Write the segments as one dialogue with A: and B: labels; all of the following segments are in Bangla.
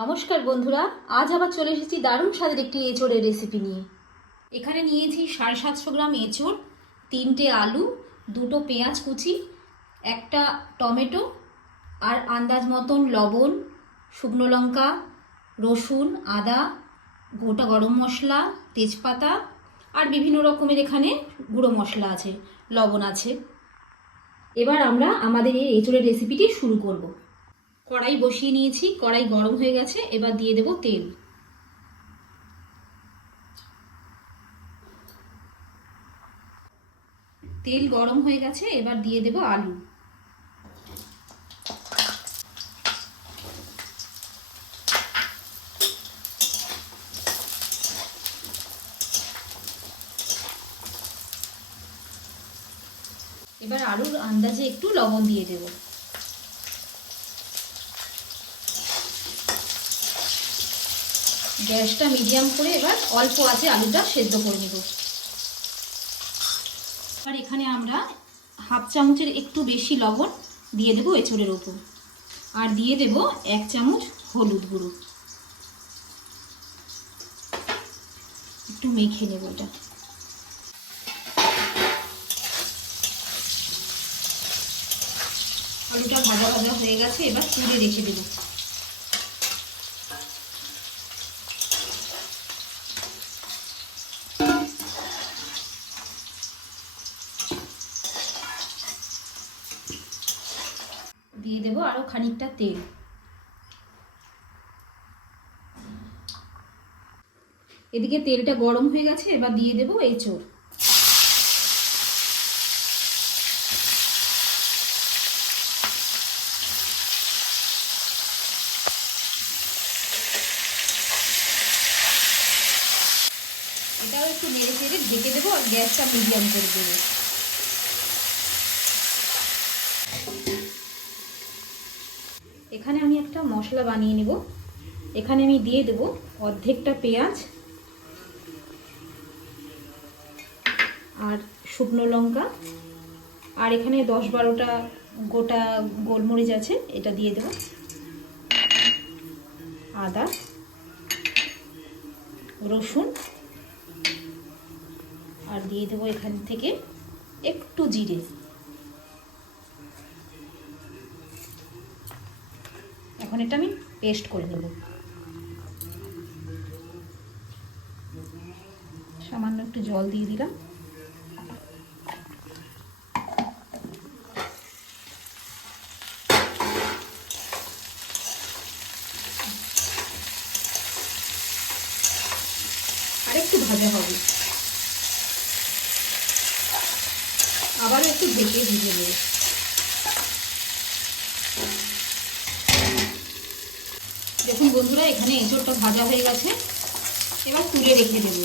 A: নমস্কার বন্ধুরা, আজ আবার চলে এসেছি দারুণ স্বাদের একটি এঁচোড়ের রেসিপি নিয়ে। এখানে নিয়েছি সাড়ে সাতশো গ্রাম এঁচোড়, তিনটে আলু, দুটো পেঁয়াজ কুচি, একটা টমেটো, আর আন্দাজ মতন লবণ, শুকনো লঙ্কা, রসুন, আদা, গোটা গরম মশলা, তেজপাতা, আর বিভিন্ন রকমের এখানে গুঁড়ো মশলা আছে, লবণ আছে। এবার আমরা আমাদের এই এঁচোড়ের রেসিপিটি শুরু করব। কড়াই বসিয়ে নিয়েছি, কড়াই গরম হয়ে গেছে, এবার দিয়ে দেব তেল। তেল গরম হয়ে গেছে, এবার দিয়ে দেব আলু। এবার আলুর আন্দাজে একটু লবণ দিয়ে দেবো। গ্যাসটা মিডিয়াম করে এবার অল্প আছে আলুটা সেদ্ধ করে নেব। এবার এখানে আমরা হাফ চামচের একটু বেশি লবণ দিয়ে দেবো এঁচড়ের ওপর। আর দিয়ে দেব এক চামচ হলুদ গুঁড়ো। একটু মেখে নেব এটা। আলুটা ভাজা ভাজা হয়ে গেছে, এবার তুলে রেখে দেবো। দিয়ে দেবো আরও খানিকটা তেল। এদিকে তেলটা গরম হয়ে গেছে, এবার দিয়ে দেবো এঁচড়। এটাও একটু নেড়ে চেড়ে ঢেকে দেবো আর গ্যাসটা মিডিয়াম করে দেবো। এখানে আমি একটা মশলা বানিয়ে নেব। এখানে আমি দিয়ে দেব অর্ধেকটা পেঁয়াজ আর শুকনো লঙ্কা। আর এখানে দশ বারোটা গোটা গোলমরিচ আছে, এটা দিয়ে দেব। আদা, রসুন, আর দিয়ে দেবো এখান থেকে একটু জিরে। এখন এটা আমি পেস্ট করে নেব। সামান্য একটু জল দিয়ে দিলাম। আরেকটু ভাজা হবে। আবার একটু ঢেকে ভিজে নেব দেখুন বন্ধুরা, এখানে এঁচড়টা ভাজা হয়ে গেছে। এবার তুলে রেখে দেব।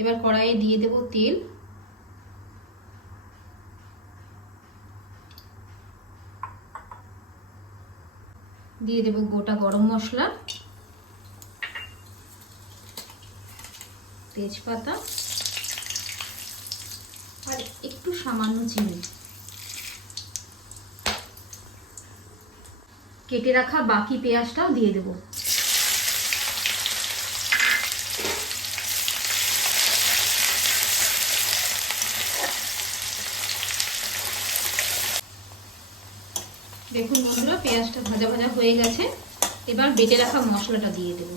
A: এবার কড়াইয়ে দিয়ে দেব তেল। দিয়ে দেব গোটা গরম মশলা। তেজপাতা আর একটু সামান্য চিনি। কেটে রাখা বাকি পেঁয়াজটাও দিয়ে দেব। দেখুন বন্ধুরা, পেঁয়াজটা ভাজা ভাজা হয়ে গেছে। এবার বেটে রাখা মশলাটা দিয়ে দেবো।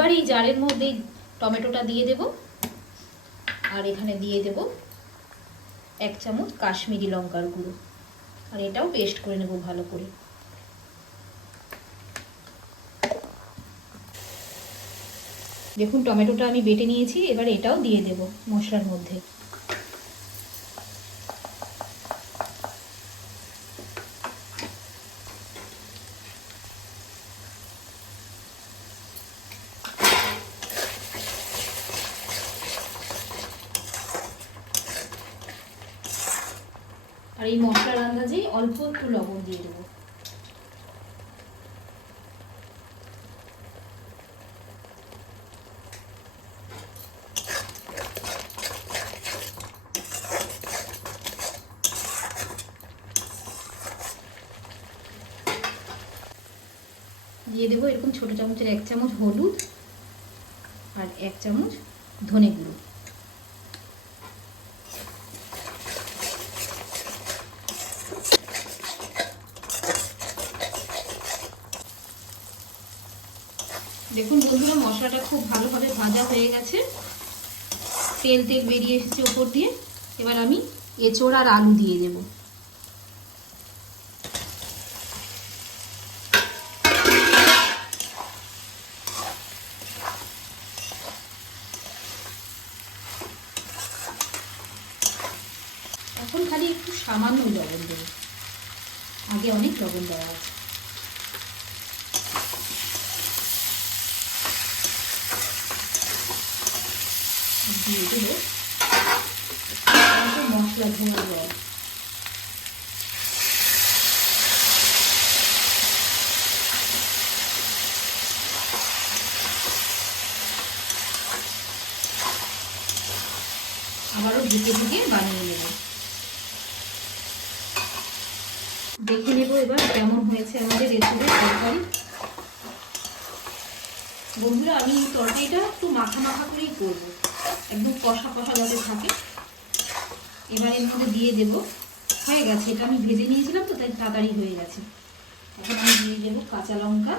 A: এবার এই জারের মধ্যে টমেটোটা দিয়ে দেব। আর এখানে দিয়ে দেব এক চামচ কাশ্মীরি লঙ্কার গুঁড়ো। আর এটাও পেস্ট করে নেব ভালো করে। দেখুন, টমেটোটা আমি বেটে নিয়েছি, এবার এটাও দিয়ে দেব মশলার মধ্যে। আর এই মশলার আন্দাজেই অল্প একটু লবণ দিয়ে দেবো। দিয়ে দেবো এরকম ছোটো চামচের এক চামচ হলুদ আর এক চামচ ধনে গুঁড়ো। দেখুন বন্ধুরা, মশলাটা খুব ভালোভাবে ভাজা হয়ে গেছে। তেল তেল বেরিয়ে এসেছে ওপর দিয়ে। এবার আমি এঁচোড় আর আলু দিয়ে দেবো। এখন খালি একটু সামান্য লবণ দেবো। আগে অনেক লবণ দেওয়া আছে। দিয়ে দেবো মশলা ধোয়া জল আবারও ঢেকে ঢেকে বানিয়ে নেব। দেখে নেব এবার কেমন হয়েছে আমাদের এঁচুড়ের তরকারি। বন্ধুরা, আমি তরকারিটা একটু মাখা মাখা করেই করব। একদম কষা কষা যাতে থাকে। এবার এর মধ্যে দিয়ে দেবো। হয়ে গেছে, এটা আমি ভেজে নিয়েছিলাম তো, তাই তাড়াতাড়ি হয়ে গেছে। এখন আমি দিয়ে দেবো কাঁচা লঙ্কা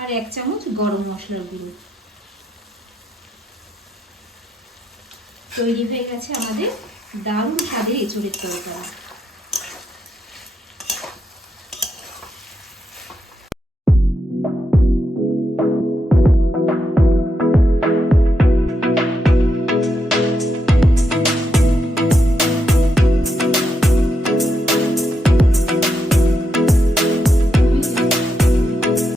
A: আর এক চামচ গরম মশলার গুঁড়ো। তৈরি হয়ে গেছে আমাদের দারুণ স্বাদের এঁচড়ের তরকারি।